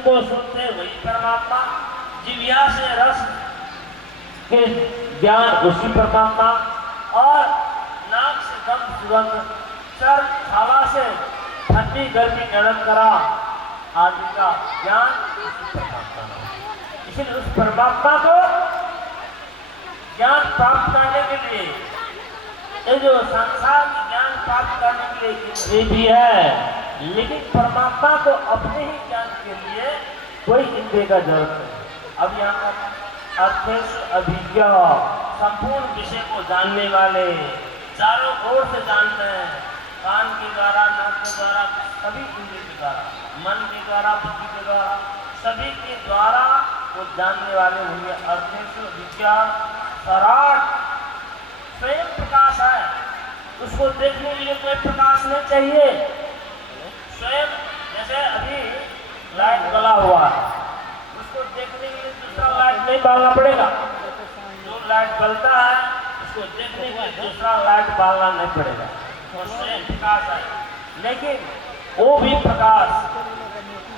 को सुनते वही परमात्मा, जिह्वा से रस के ज्ञान उसी परमात्मा, और नाक से गंध सुगंध, चर हवा से ठंडी गर्मी नरम करा आदि का ज्ञान उसी परमात्मा में। इसलिए उस परमात्मा को ज्ञान प्राप्त करने के लिए ये जो संसार में ज्ञान प्राप्त करने के लिए इंद्रिय भी है, लेकिन परमात्मा को अपने ही ज्ञान के लिए कोई इंद्रिय का जरूरत नहीं। अब यहाँ पर अर्थेश अभिज्ञ, संपूर्ण विषय को जानने वाले, चारों ओर से जानते हैं, कान के द्वारा, नाक के द्वारा, सभी इंद्रिय के द्वारा, मन के द्वारा, बुद्धि के द्वारा, सभी के द्वारा वो जानने वाले हुए अर्थेश अभिज्ञ सराट स्वयं प्रकाश है। उसको देखने के लिए कोई प्रकाश नहीं चाहिए। स्वयं जैसे अभी लाइट जला हुआ है, उसको देखने के लिए दूसरा लाइट नहीं बालना पड़ेगा। जो लाइट जलता है उसको देखने के लिए दूसरा लाइट बालना नहीं पड़ेगा, तो स्वयं प्रकाश है। लेकिन वो भी प्रकाश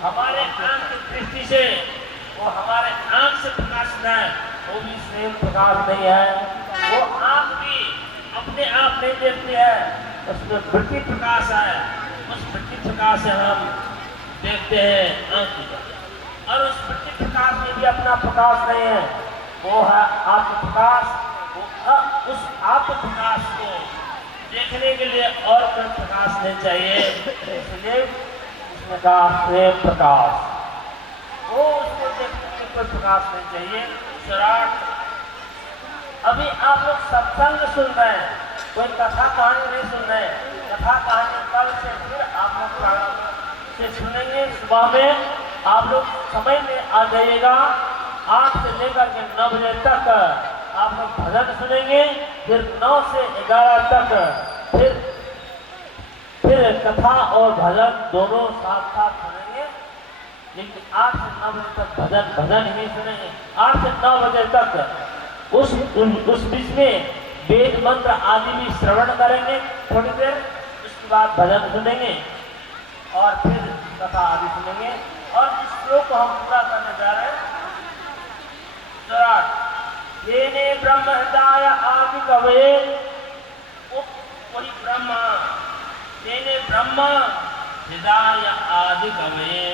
हमारे आंख की दृष्टि से, वो हमारे आंख से प्रकाशित है, वो भी स्वयं प्रकाश नहीं है। वो आंख भी अपने आप नहीं देखती है, उसमें वृत्ति प्रकाश है। उस वृत्ति प्रकाश से हम देखते हैं आंख की, और उस वृत्ति प्रकाश में भी अपना प्रकाश नहीं है, वो है आत्म प्रकाश। उस आत्म प्रकाश को देखने के लिए और कोई प्रकाश नहीं चाहिए, इसलिए उसने कहा स्वयं प्रकाश। वो उसको देखने के लिए कोई प्रकाश नहीं चाहिए, सराट। अभी आप लोग सत्संग सुन रहे हैं, कोई कथा कहानी नहीं सुन रहे हैं। कथा कहानी कल से फिर आप लोग से सुनेंगे। सुबह में आप लोग समय में आ जाइएगा, 8 से लेकर के 9 बजे तक आप लोग भजन सुनेंगे, फिर 9 से 11 तक फिर कथा और भजन दोनों साथ साथ सुनेंगे। लेकिन 8 से 9 बजे तक भजन ही सुनेंगे। 8 से 9 बजे तक उस बीच में वेद मंत्र आदि भी श्रवण करेंगे थोड़ी देर, उसके बाद भजन सुनेंगे और फिर कथा आदि सुनेंगे। और इस श्लोक को हम पूरा करने जा रहे हैं। येने ब्रह्म हृदय आदि कवये, वही ब्रह्मा, येने ब्रह्म हृदय आदि कवये।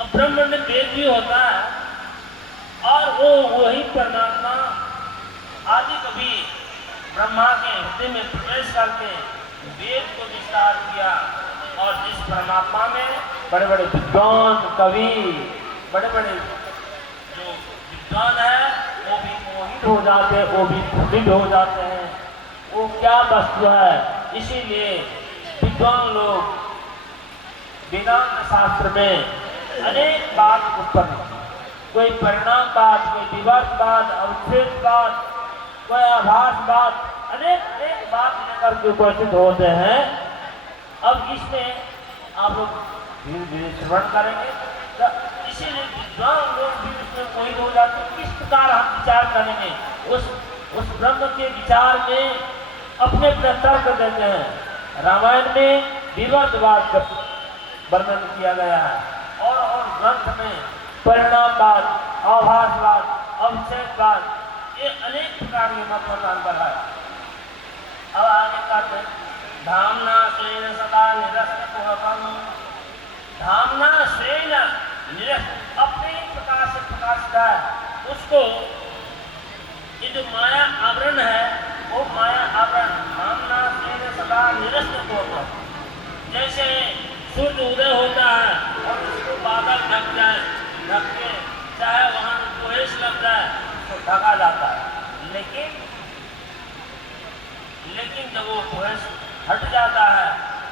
अब ब्रह्म में वेद भी होता है, और वो वही परमात्मा आदि कवि ब्रह्मा के हृदय में प्रवेश करके वेद को विस्तार किया। और जिस परमात्मा में बड़े बड़े विद्वान कवि, बड़े बड़े जो विद्वान है, वो भी मोहित हो जाते हैं, वो भी भ्रमित हो जाते हैं, वो क्या वस्तु है। इसीलिए विद्वान लोग वेदांत शास्त्र में अनेक बात उत्पन्न, कोई परिणामवाद, कोई विवर्तवाद, अवच्छेदवाद, कोई आभासवाद, अनेक बात लेकर के उपस्थित होते हैं। अब इसमें आप लोग धीरे धीरे श्रवण करेंगे, तो इसीलिए विद्वान लोग भी उसमें मोहित हो जाते हैं। किस प्रकार हम विचार करेंगे, उस ब्रह्म के विचार में अपने अपने तर्क देते हैं। रामायण में विवर्तवाद का वर्णन किया गया है, और ग्रंथ में परिणामवाद, आभासवाद, अवच्छेदवाद, ये अनेक प्रकार के मतमतांतर है। अब आगे कहते हैं धामना स्वेन सदा निरस्तकुहकम्, धामना स्वेन निरस्त, अपने प्रकाश से प्रकाशित है। उसको ये जो माया आवरण है, वो माया आवरण धामना स्वेन सदा निरस्तकुहकम्। जैसे सूर्य उदय होता है और उसको बादल ढक जाए, ढक के चाहे वहां कुहेस लग जाए तो ढका जाता है। लेकिन जब वो कुहेस हट जाता है,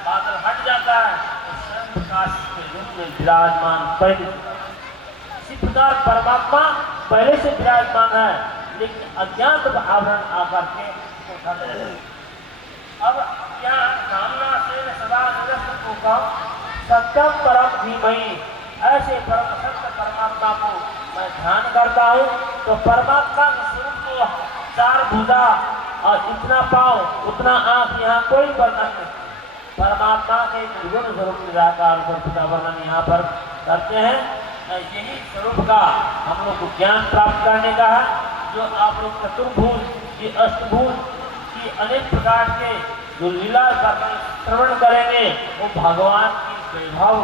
बादल हट जाता है, तो स्वयं प्रकाश के रूप में विराजमान पहले। इसी प्रकार परमात्मा पहले से विराजमान है, लेकिन अज्ञात आवरण आकर के उसको ढक देते हैं। अब क्या कामना से सदा निरस्त होकर सत्यम परम धीमहि, ऐसे परम सत्य परमात्मा को मैं ध्यान करता हूँ, तो परमात्मा के स्वरूप को 4 भुजा और इतना पाँव उतना आँख, यहाँ कोई वर्णन नहीं। परमात्मा के निर्गुण स्वरूप निराकार स्वरूप का वर्णन यहाँ पर करते हैं। यही स्वरूप का हम लोग को ज्ञान प्राप्त करने का है। जो आप लोग चतुर्भुज की अष्टभुज की अनेक प्रकार के जो लीला श्रवण करेंगे वो भगवान की वैभव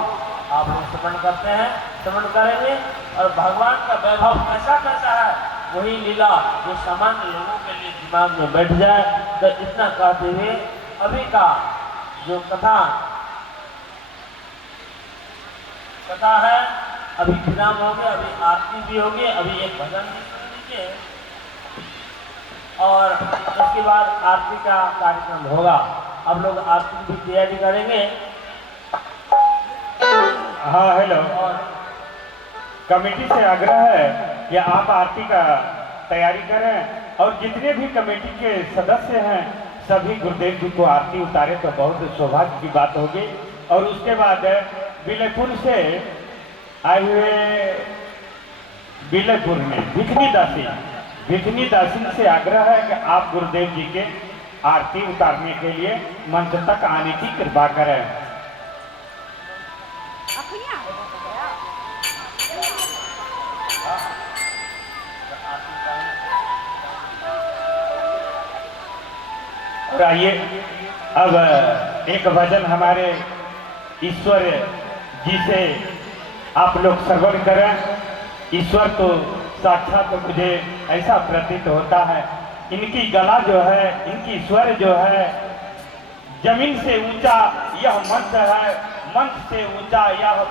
आप लोग श्रवण करते हैं, श्रवण करेंगे। और भगवान का वैभव कैसा कैसा है वही लीला जो सामान्य लोगों के लिए दिमाग में बैठ जाए। तो इतना कहते हुए अभी का जो कथा है अभी विराम हो गया, अभी आरती भी होगी, अभी एक भजन भी सुन लीजिए और उसके बाद आरती का कार्यक्रम होगा। अब लोग आरती की तैयारी करेंगे। हाँ हेलो, कमेटी से आग्रह है कि आप आरती का तैयारी करें और जितने भी कमेटी के सदस्य हैं सभी गुरुदेव जी को आरती उतारे तो बहुत सौभाग्य की बात होगी। और उसके बाद बिलयपुर से आए हुए बिलयपुर में भिखनी दासी से आग्रह है कि आप गुरुदेव जी के आरती उतारने के लिए मंच तक आने की कृपा करें। और आइए अब एक भजन हमारे ईश्वर जी से आप लोग श्रवण करें। ईश्वर तो साक्षात तो मुझे ऐसा प्रतीत होता है, इनकी गला जो है, इनकी स्वर जो है, जमीन से ऊंचा यह मंच है, मंच से ऊंचा यह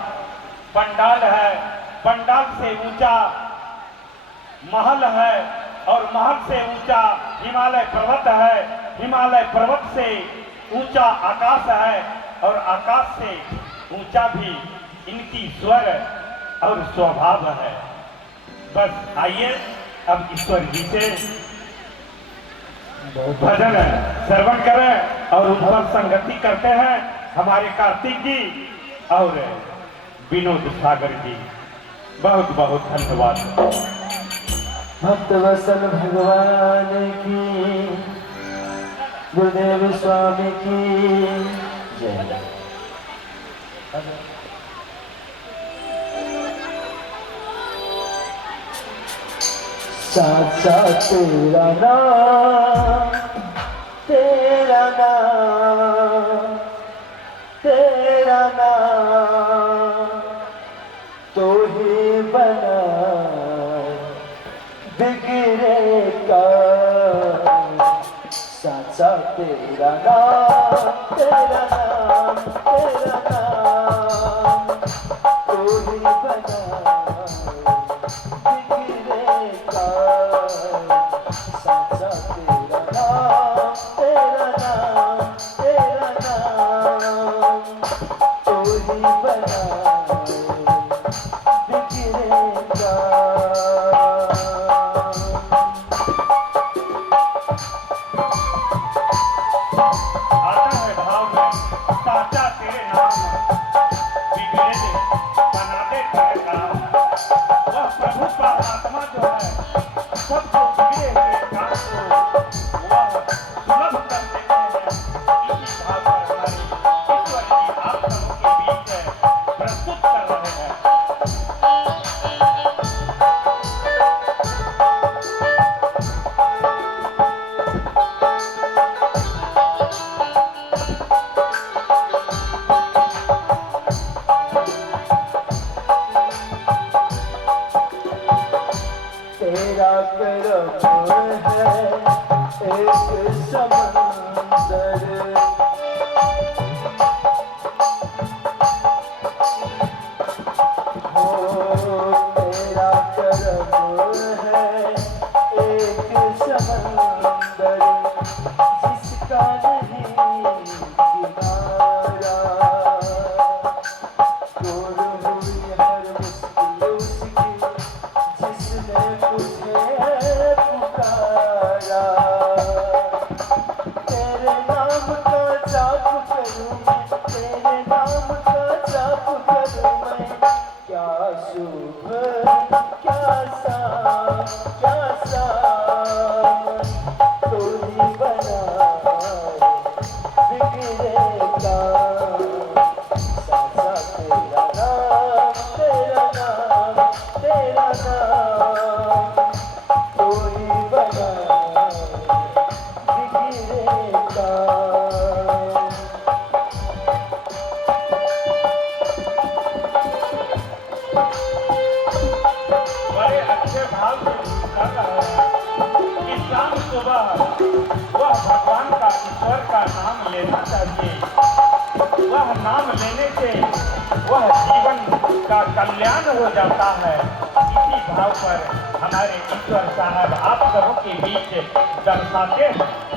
पंडाल है, पंडाल से ऊंचा महल है और महल से ऊंचा हिमालय पर्वत है, हिमालय पर्वत से ऊंचा आकाश है और आकाश से ऊंचा भी इनकी स्वर और स्वभाव है। बस आइए अब ईश्वर जी से भजन श्रवण करें और उन पर संगति करते हैं हमारे कार्तिक जी और विनोद सागर जी। बहुत बहुत धन्यवाद। भक्त वत्सल भगवान की, गुरुदेव स्वामी की जय। साथ साथ तेरा नाम, तेरा नाम, तेरा नाम तो ही बना बिगड़े का। साथ साथ तेरा नाम, तेरा नाम, तेरा नाम तो ही बना बिगड़े का। साथ साथ तेरा नाम, तेरा नाम, तेरा नाम तो ही बना बिगड़े का। आत्मा जो है सबको बिगड़े हुए काम को वह सुलभ कर देते हैं। इसी भाव पर हमारे ईश्वर जी आप सबके बीच प्रस्तुत कर रहे हैं। तेरा करम है एक समंदर, हो तेरा करम है एक समंदर जिसका नहीं किनारा। दूर हुई हर मुश्किल उसकी जिसने तुझे पुकारा। तेरे नाम का जाप करूं मैं, तेरे नाम का जाप करूं मैं। क्या शुभ क्या शाम, क्या शाम तू ही बना बिगड़े का। साथ साथ तेरा नाम, लेना चाहिए। वह नाम लेने से वह जीवन का कल्याण हो जाता है। इसी भाव पर हमारे ईश्वर साहब आप सबों के बीच दर्शाते हैं।